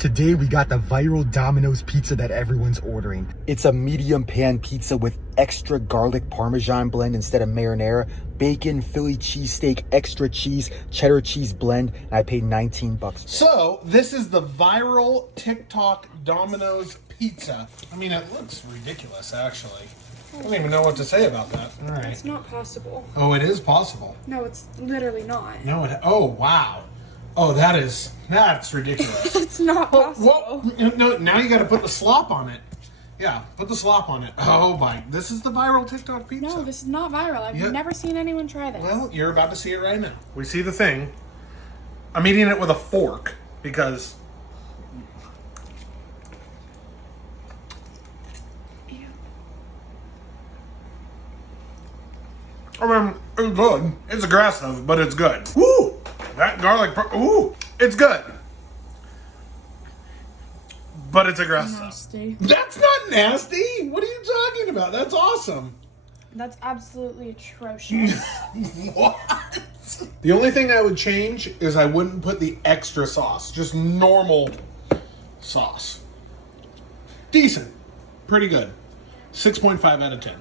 Today we got the viral Domino's pizza that everyone's ordering. It's a medium pan pizza with extra garlic Parmesan blend instead of marinara, bacon, Philly cheesesteak, extra cheese, cheddar cheese blend, and I paid 19 bucks. So, this is the viral TikTok Domino's pizza. I mean, it looks ridiculous, actually. I don't even know what to say about that. All right. It's not possible. Oh, it is possible. No, it's literally not. No, oh, wow. Oh, that's ridiculous. It's not possible. Well, no, now you got to put the slop on it. Yeah, put the slop on it. Oh my, this is the viral TikTok pizza. No, this is not viral. I've never seen anyone try this. Well, you're about to see it right now. We see the thing. I'm eating it with a fork because... Ew. I mean, it's good. It's aggressive, but it's good. Woo! That garlic, ooh, it's good. But it's aggressive. Nasty. That's not nasty. What are you talking about? That's awesome. That's absolutely atrocious. What? The only thing I would change is I wouldn't put the extra sauce. Just normal sauce. Decent. Pretty good. 6.5 out of 10.